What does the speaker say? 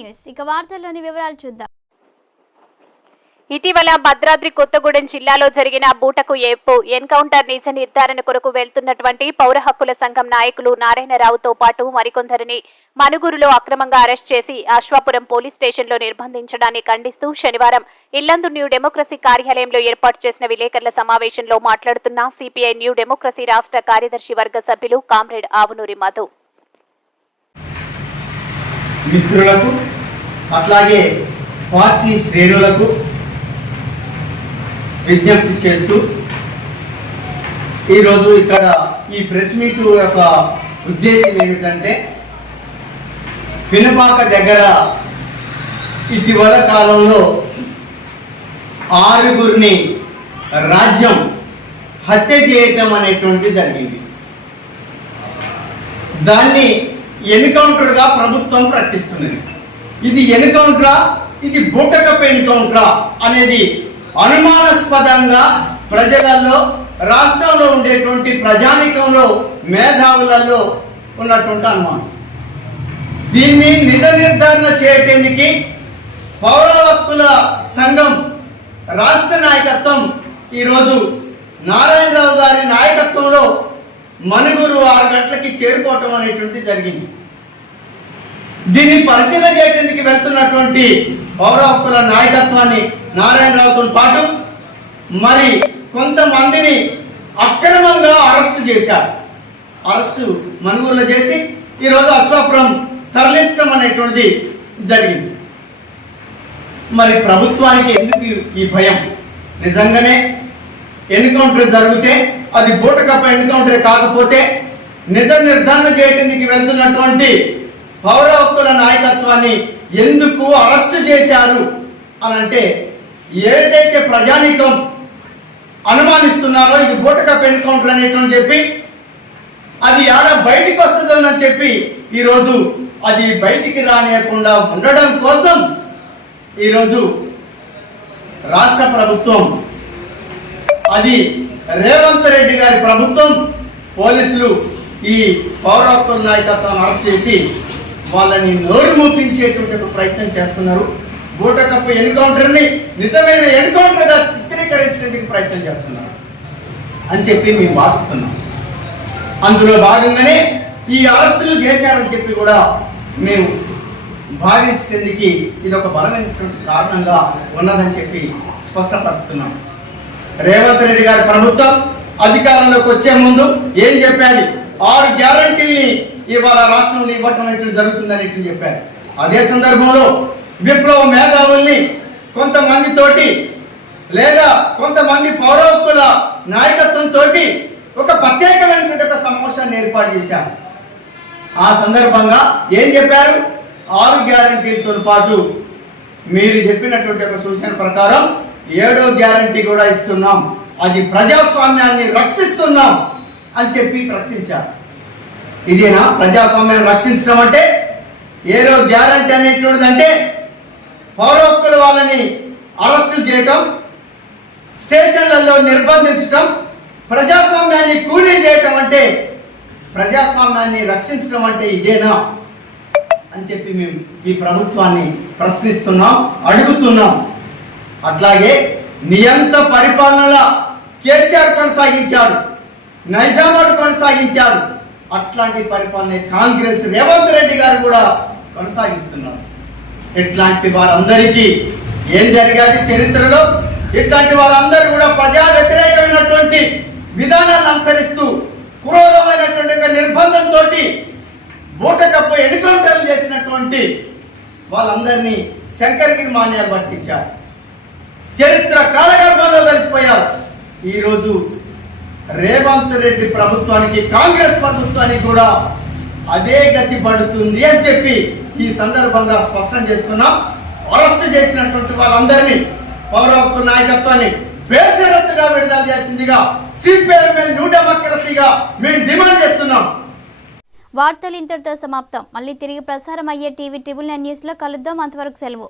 News. ఇక వార్తల్లోని వివరాలు చూద్దాం. ఇటీవల భద్రాద్రి కొత్తగూడెం జిల్లాలో జరిగిన బూటకు ఏపు ఎన్కౌంటర్ నిజ నిర్ధారణ కొరకు వెళ్తున్నటువంటి పౌర హక్కుల సంఘం నాయకులు నారాయణరావుతో పాటు మరికొందరిని మనుగురులో అక్రమంగా అరెస్ట్ చేసి అశ్వాపురం పోలీస్ స్టేషన్లో నిర్బంధించడాన్ని ఖండిస్తూ శనివారం ఇల్లందు న్యూ డెమోక్రసీ కార్యాలయంలో ఏర్పాటు చేసిన విలేకరుల సమావేశంలో మాట్లాడుతున్న సిపిఐ న్యూ డెమోక్రసీ రాష్ట్ర కార్యదర్శి వర్గ సభ్యులు కామ్రేడ్ ఆవునూరి మధు. మిత్రులకు అట్లాగే పార్టీ శ్రేణులకు విజ్ఞప్తి చేస్తూ ఈరోజు ఇక్కడ ఈ ప్రెస్ మీట్ యొక్క ఉద్దేశం ఏమిటంటే పినపాక దగ్గర ఇటీవల కాలంలో ఆరుగురిని రాజ్యం హత్య చేయటం అనేటువంటిది జరిగింది. దాన్ని ఎన్కౌంటర్గా ప్రభుత్వం ప్రకటిస్తున్నది. ఇది ఎన్కౌంటరా? ఇది బూటకపు ఎన్కౌంటరా అనేది అనుమానాస్పదంగా ప్రజలలో రాష్ట్రంలో ఉండేటువంటి ప్రజానికంలో మేధావులలో ఉన్నటువంటి అనుమానం. దీన్ని నిజ నిర్ధారణ చేయటానికి పౌర హక్కుల సంఘం రాష్ట్ర నాయకత్వం ఈరోజు నారాయణరావు గారి నాయకత్వంలో మనుగురు ఆరు గంటలకి చేరుకోవటం అనేటువంటి జరిగింది. దీన్ని పరిశీలన చేయడానికి వెళ్తున్నటువంటి పౌర హక్కుల నాయకత్వాన్ని నారాయణరావుతో పాటు మరి కొంతమందిని అక్రమంగా అరెస్టు చేశారు. అరెస్టు మనుగోలు చేసి ఈరోజు అశ్వాపురం తరలించడం అనేటువంటిది జరిగింది. మరి ప్రభుత్వానికి ఎందుకు ఈ భయం? నిజంగానే ఎన్కౌంటర్ జరిగితే అది బూటకప్ప ఎన్కౌంటర్ కాకపోతే నిజ నిర్ధారణ చేయడానికి వెళ్తున్నటువంటి పౌర హక్కుల నాయకత్వాన్ని ఎందుకు అరెస్టు చేశారు అని అంటే ఏదైతే ప్రజానీకం అనుమానిస్తున్నారో ఇది బూటకప్ప ఎన్కౌంటర్ అనేటువంటి చెప్పి అది ఆడ బయటికి వస్తుందని చెప్పి ఈరోజు అది బయటికి రానియకుండా ఉండడం కోసం ఈరోజు రాష్ట్ర ప్రభుత్వం అది రేవంత్ రెడ్డి గారి ప్రభుత్వం పోలీసులు ఈ పౌర హక్కుల నాయకత్వం అరెస్ట్ చేసి వాళ్ళని నోరు మూపించేటువంటి ఒక ప్రయత్నం చేస్తున్నారు. బూటకప్పు ఎన్కౌంటర్ని నిజమైన ఎన్కౌంటర్గా చిత్రీకరించేందుకు ప్రయత్నం చేస్తున్నారు అని చెప్పి మేము వాదిస్తున్నాం అందులో భాగంగానే ఈ అరెస్టులు చేశారని చెప్పి కూడా మేము భావించేందుకు ఇది ఒక బలమైనటువంటి కారణంగా ఉన్నదని చెప్పి స్పష్టపరుస్తున్నాం. రేవంత్ రెడ్డి గారి ప్రభుత్వం అధికారంలోకి వచ్చే ముందు ఏం చెప్పాలి? ఆరు గ్యారంటీల్ని ఇవాళ రాష్ట్రంలో ఇవ్వటం అనేటువంటి జరుగుతుందని చెప్పారు అదే సందర్భంలో విప్లవ మేధావుల్ని కొంతమందితోటి లేదా కొంతమంది పౌర నాయకత్వంతో ఒక ప్రత్యేకమైనటువంటి ఒక సమావేశాన్ని ఏర్పాటు చేశారు. ఆ సందర్భంగా ఏం చెప్పారు? ఆరు గ్యారంటీలతో పాటు మీరు చెప్పినటువంటి ఒక సూచన ప్రకారం ఏడో గ్యారంటీ కూడా ఇస్తున్నాం. అది ప్రజాస్వామ్యాన్ని రక్షిస్తున్నాం అని చెప్పి ప్రకటించారు. ఇదేనా? ప్రజాస్వామ్యాన్ని రక్షించడం అంటే ఏడో గ్యారంటీ అనేటువంటిదంటే పౌరోక్తులు వాళ్ళని అరెస్టు చేయటం స్టేషన్లలో నిర్బంధించటం ప్రజాస్వామ్యాన్ని కూలీ చేయటం అంటే ప్రజాస్వామ్యాన్ని రక్షించడం అంటే ఇదేనా? అని చెప్పి మేము ఈ ప్రభుత్వాన్ని ప్రశ్నిస్తున్నాం అడుగుతున్నాం. అట్లాగే నియంత పరిపాలనల కేసీఆర్ కొనసాగించారు నైజామాబాద్ కొనసాగించారు. అట్లాంటి పరిపాలన కాంగ్రెస్ రేవంత్ రెడ్డి గారు కూడా కొనసాగిస్తున్నారు. ఇట్లాంటి వారందరికీ ఏం జరిగాది చరిత్రలో? ఇట్లాంటి వాళ్ళందరూ కూడా ప్రజా వ్యతిరేకమైనటువంటి విధానాలను అనుసరిస్తూ క్రూరమైనటువంటి ఒక నిర్బంధంతో బూటకప్పు ఎన్కౌంటర్లు చేసినటువంటి వాళ్ళందరినీ శంకర్కి మాన్యాలు పట్టించారు. చరిత్ర కాలగర్భంలో కలిసిపోయారు. ఈరోజు రేవంత్ రెడ్డి ప్రభుత్వానికి కాంగ్రెస్ ప్రభుత్వానికి కూడా అదే గతి పడుతుంది అని చెప్పి ఈ సందర్భంగా స్పష్టం చేస్తున్నాం అరెస్ట్ చేసినటువంటి వాళ్ళందరినీ పౌర హక్కు నాయకత్వాన్ని బేసరత్తుగా విడుదల చేసిందిగా సిపిఐఎంఎల్ న్యూ డెమోక్రసీగా మేము డిమాండ్ చేస్తున్నాం. వార్తలు ఇంతటితో సమాప్తం. మళ్ళీ తిరిగి ప్రసారం అయ్యే టీవీ ట్రిబుల్ నైన్ న్యూస్లో కలుద్దాం. అంతవరకు సెలవు.